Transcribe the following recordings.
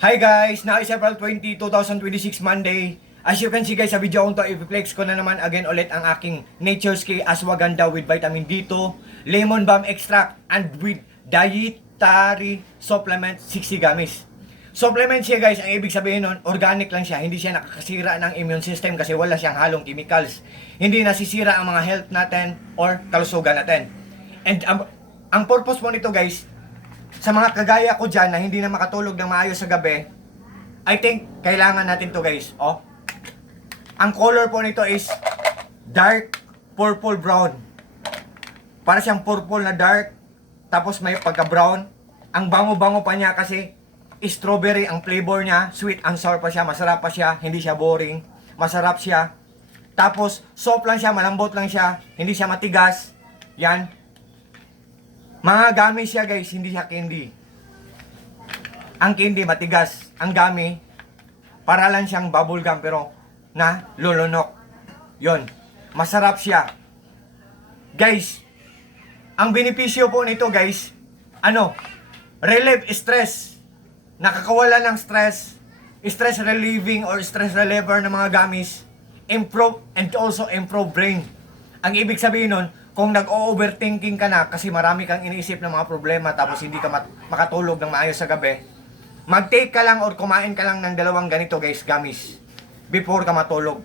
Hi guys! Now is April 20, 2026 Monday. As you can see guys, sa video ko to, i-flex ko na naman again ulit ang aking Nature's Key Ashwagandha with vitamin D2, lemon balm extract, and with dietary supplement 60 gummies. Supplement siya guys, ang ibig sabihin nun, organic lang siya, hindi siya nakakasira ng immune system kasi wala siyang halong chemicals. Hindi nasisira ang mga health natin or kalusugan natin. And ang purpose po nito guys, sa mga kagaya ko dyan na hindi na makatulog ng maayos sa gabi, I think kailangan natin to guys. Oh. Ang color po nito is dark purple brown. Para siyang purple na dark, tapos may pagka brown. Ang bango-bango pa niya kasi strawberry ang flavor niya, sweet and sour pa siya, masarap pa siya, hindi siya boring, masarap siya. Tapos soft lang siya, malambot lang siya, hindi siya matigas. Yan. Mga gummy siya guys, hindi siya candy. Ang candy matigas, ang gummy para lang siyang bubble gum pero na lulunok. Yon, masarap siya. Guys, ang benepisyo po nito guys, relieve stress. Nakakawala ng stress, stress relieving or stress reliever ng mga gummies, improve and also improve brain. Ang ibig sabihin nun, kung nag-overthinking ka na kasi marami kang iniisip ng mga problema tapos hindi ka makatulog ng maayos sa gabi, mag-take ka lang or kumain ka lang ng dalawang ganito guys, gummies, before ka matulog.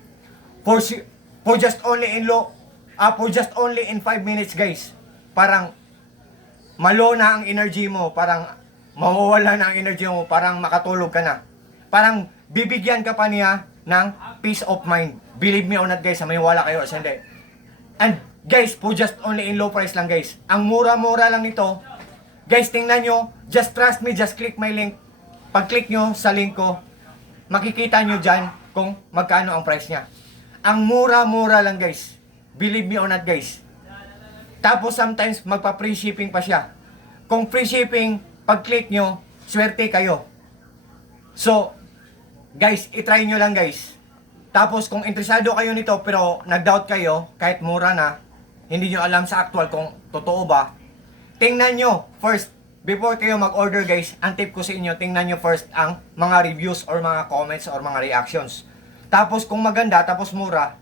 For just only in 5 minutes guys, parang malo na ang energy mo, parang mawawala na ang energy mo, parang makatulog ka na. Parang bibigyan ka pa niya ng peace of mind. Believe me or not guys, may wala kayo sa hindi. And guys, for just only in low price lang guys. Ang mura-mura lang nito. Guys, tingnan nyo. Just trust me, just click my link. Pag-click nyo sa link ko, makikita nyo dyan kung magkano ang price niya. Ang mura-mura lang guys. Believe me or not guys. Tapos sometimes magpa-free shipping pa siya. Kung free shipping, pag-click nyo, swerte kayo. So, guys, itry nyo lang guys. Tapos kung interesado kayo nito pero nag-doubt kayo, kahit mura na, hindi nyo alam sa actual kung totoo ba, tingnan nyo first, before kayo mag-order guys, ang tip ko sa inyo, tingnan nyo first ang mga reviews or mga comments or mga reactions. Tapos kung maganda, tapos mura,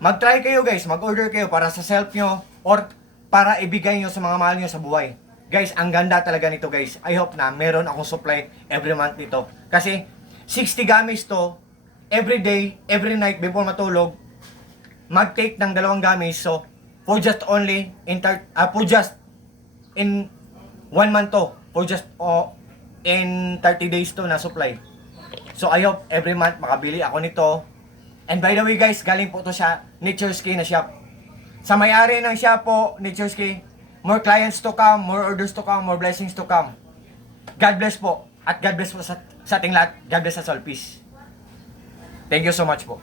mag-try kayo guys, mag-order kayo para sa self nyo or para ibigay nyo sa mga mahal nyo sa buhay. Guys, ang ganda talaga nito guys. I hope na meron akong supply every month nito. Kasi 60 gummies to, every day, every night before matulog, mag-take ng dalawang gummies. So, for just in 1 month to, for just in 30 days to na supply. So, I hope every month makabili ako nito. And by the way guys, galing po to sa Nature's Key na shop. Sa may-ari ng shop po, Nature's Key, more clients to come, more orders to come, more blessings to come. God bless po. At God bless po sa ating lahat. God bless us all. Peace. Thank you so much po.